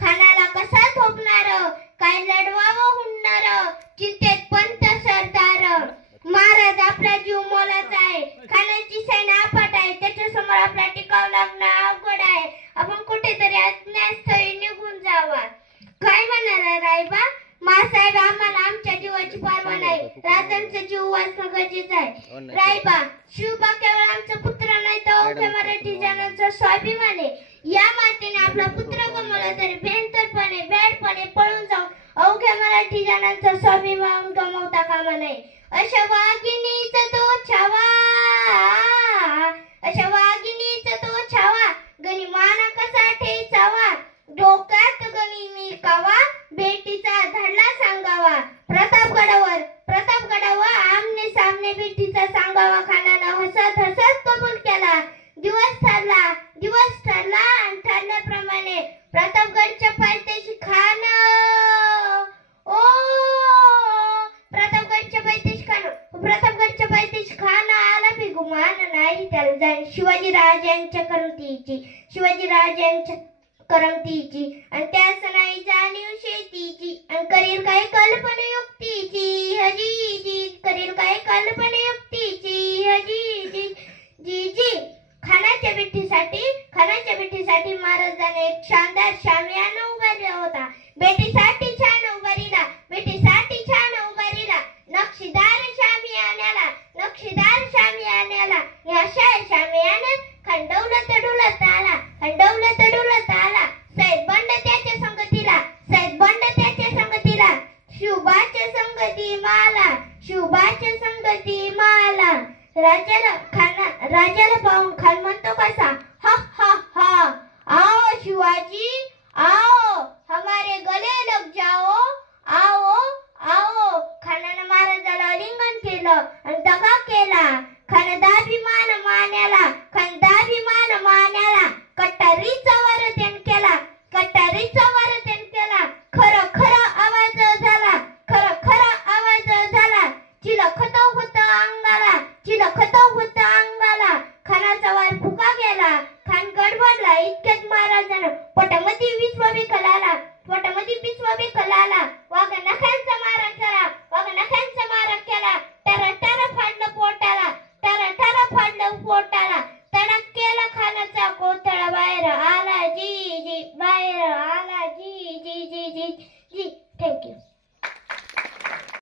खानाला कसा थोपणार, काय लढवावं हुंडणार, चिंतेत पंत सरदार. महाराज आपला जीव मोलाचा आहे, खानाची सेना अफाट आहे, त्याच्या समोर आपला टिकाव लागणं अवघड आहे. आपण कुठेतरी अज्ञातस्थळी निघून जावा. काय म्हणाला रायबा, मासाहेब आम्हाला आमच्या जीवाची पर्वा नाही, राजांचा जीव वाचणं गरजेचं आहे. रायबा, शिवबा केवळ आमचा पुत्र नाही तर अवघ्या मराठी जनांचा स्वाभिमान आहे. या मातेने आपला पुत्र गमावला तरी बेहतरपणे बॅडपणे पळून जाऊन अवघ्या मराठी जनांचा स्वाभिमान गमावता कामा नये. अशा वाघिणीचा तो छावा, अशा वाघिणीचा तो छावा, गणी माना कसा ठेचावा, डोक्यात गणी मी कावा, बेटीचा धडला सांगावा. प्रतापगडावर आमने सामने बेटीचा सांगावा. खानानं हसत हसत कबूल केला. दिवस ठरला आणि ठरल्याप्रमाणे प्रतापगडच्या पायथ्याशी खान प्रतापगडच्या पायथ्याशी खान आला बी गुमान नाही त्याला जाण. शिवाजीराजांच्या करमतीची आणि त्यास नाही जाणीव शेतीची, आणि करील काही कल्पनायुक्तीची हजीजी, करील काही कल्पनायुक्तीची हजीजी जी. खानाच्या भेटीसाठी महाराजाने एक शानदार शामियाना उभारला होता. बेटीसाठी छान उभारीला, नक्षीदार शामियान्याला अशा शामियान्यात खंडवलं तडुलत आला. सैद बंड त्याच्या संगतीला, शिवबाच्या संगती माला. राजाला पाहून खान